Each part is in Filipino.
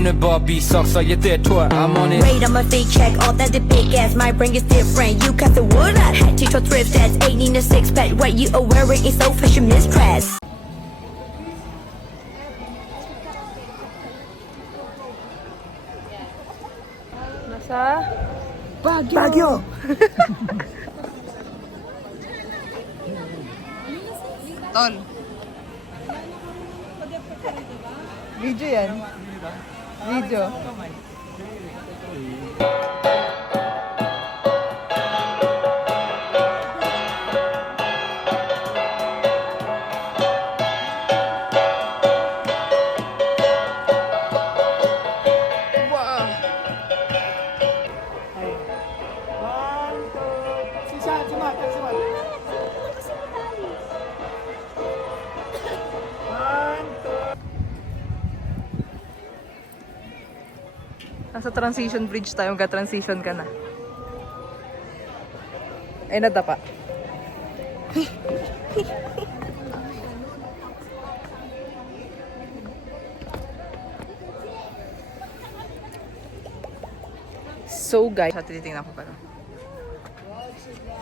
오늘 Barbie socks are you there to it? I'm on it. Rate on my feet check, authentic big ass. My brain is different. You cut the wood up. Teach your thrift stats. 18 to 6 pack. What you are wearing is so fashion mistress. Nasa Baguio. Baguio. Tol. Video yan. Video. Nasa transition bridge tayo, mag-transition ka na. Ay, nadapa. So guys, titingnan ko pala.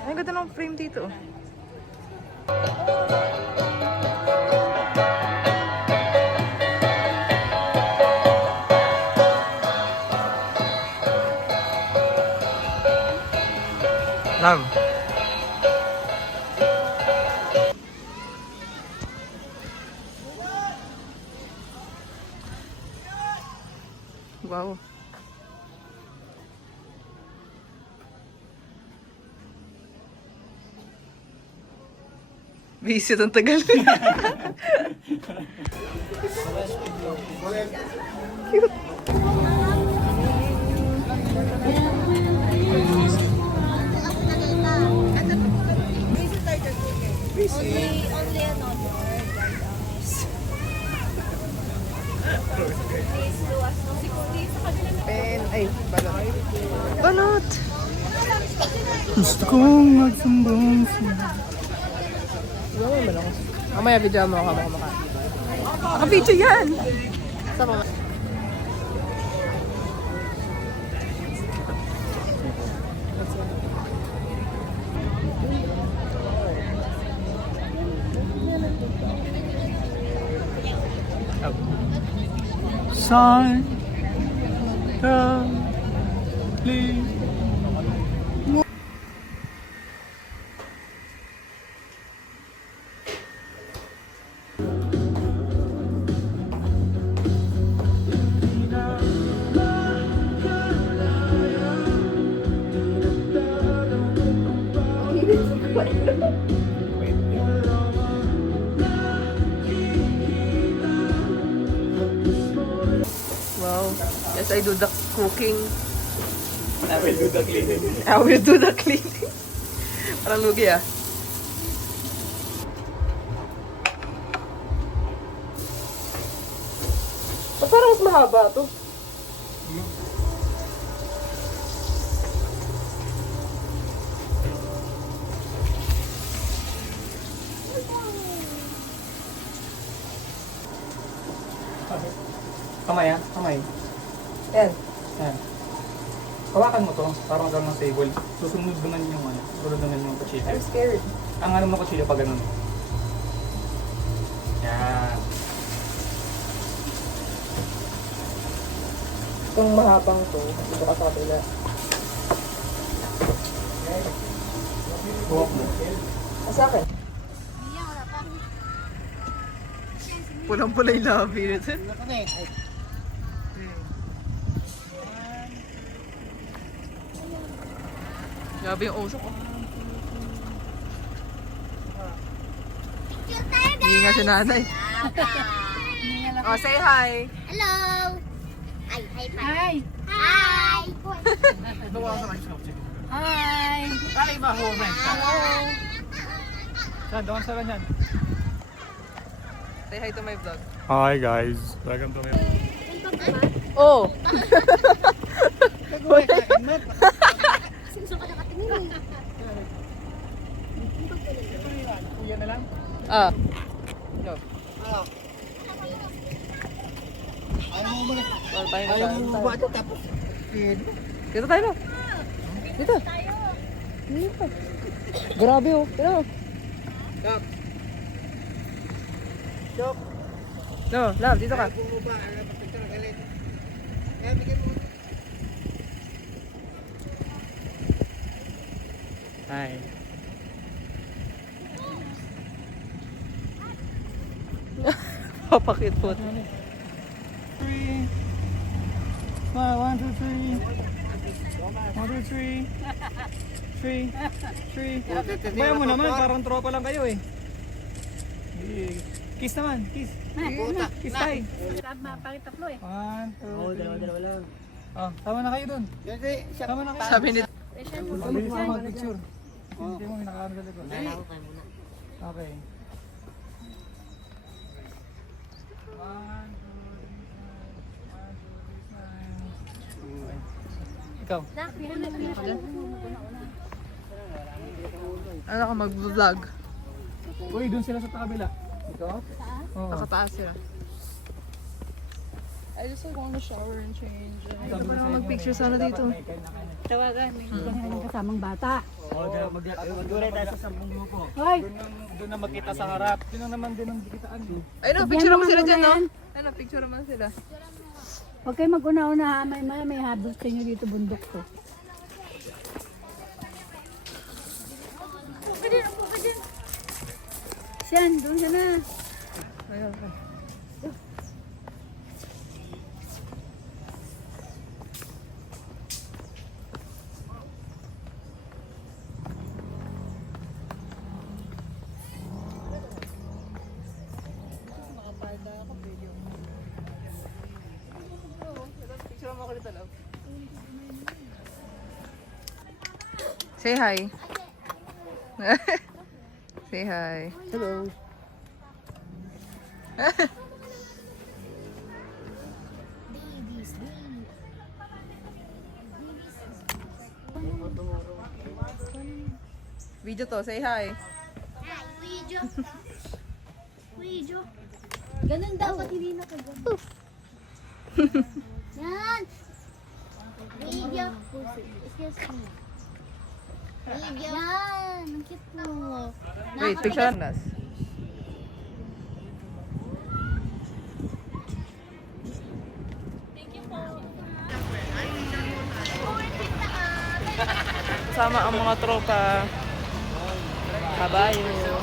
Ay, ganda ng frame dito. Love. Wow. Visit ang tagal. Cute. Only a number. Pen, ay, balot. Balot! Gusto kong magsumbong sa... Diba mo ako? Mamaya video mo ako maka. Naka-video yan! Sa mga... Sign the please. Wow. Yes, I do the cooking. I will do the cleaning. I will do the cleaning. Parang lugi ah. Ba't parang mas mahaba to? Kamay ah, kamay. Yan. Yan. Hawakan mo to, parang hanggang ng table. Susunod naman yung ano, susunod naman yung kutsilyo. I'm scared. Ang ano mo kutsilyo pag ganun. Yan. Itong mahabang to, dito ka sa kabila. Buwak mo. Sa akin. Pulang-pula yung labi nito. Grabe yung usok ko. Hindi nga si nanay. Oh, say hi. Hello. Hi, hi, hi. Hi. Hi. Kali ba ho, man? Hello. Saan, doon sa ganyan. Say hi to my vlog. Hi guys, welcome to my Oh. Kuya na lang. Ah. Go. Bawal tayo Ayaw mo magkain. ba ito tapos? Dito tayo na. Dito. Dito. Grabe oh. Tira mo. Chok. Chok. No, love, dito ka. Ayaw mo ba? Alam mo ito na galit. Kaya bigyan mo. Hi. Papakit po. 3. 1, 2, 3. 1, 2, 3. 3. Bayan mo naman, parang tropa lang kayo eh. Kiss naman, kiss. Puta. Kiss tayo. Bakit tatlo eh? 1, 2, 3. Oo, dalawa lang. Oh, sama na kayo dun. Kasi siya. Sama na kayo. Sabi ni... Mabilis ako mag-picture. Hindi mo kinakaano sa likod. Okay. 1, 2, 3, 1, 2, 3, 1, 2, 3, 1. Ikaw. Ano ka mag-vlog? Uy, dun sila sa kabila. Ikaw? Oo. Nakataas sila. I just like want to shower and change. Sabi ko sa'yo, Mag-picture sana dito. Tawagan, may kasamang bata. Magduray tayo sa 10 grupo. Hoy! Doon na magkita sa harap. Yun ang naman din ang dikitaan. Ay no, picture naman sila dyan, no? Ay no, picture naman sila. Huwag kayo mag-una-una ha. May habos sa inyo dito bundok to. Siyan, doon ka na. Ayun. Picture mo ako dito, love. Say hi. Say hi. Hello. Video to, say hi. Video. Ganun dapat hindi na kagano. Yan. Video. Excuse me. Video. Yan. Ang cute mo. Wait, picture nas. Kasama ang mga tropa. Kabayo.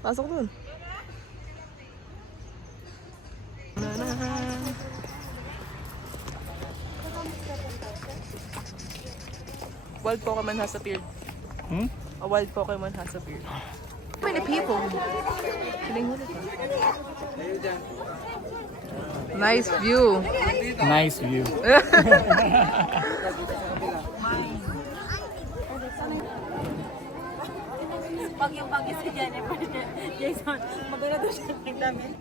Pasok dun. Wild Pokemon has appeared. A wild Pokemon has appeared. How many people? Nice view. Nice view. Pag yung bagay si Jennifer, Jason, maganda daw siya ng damit.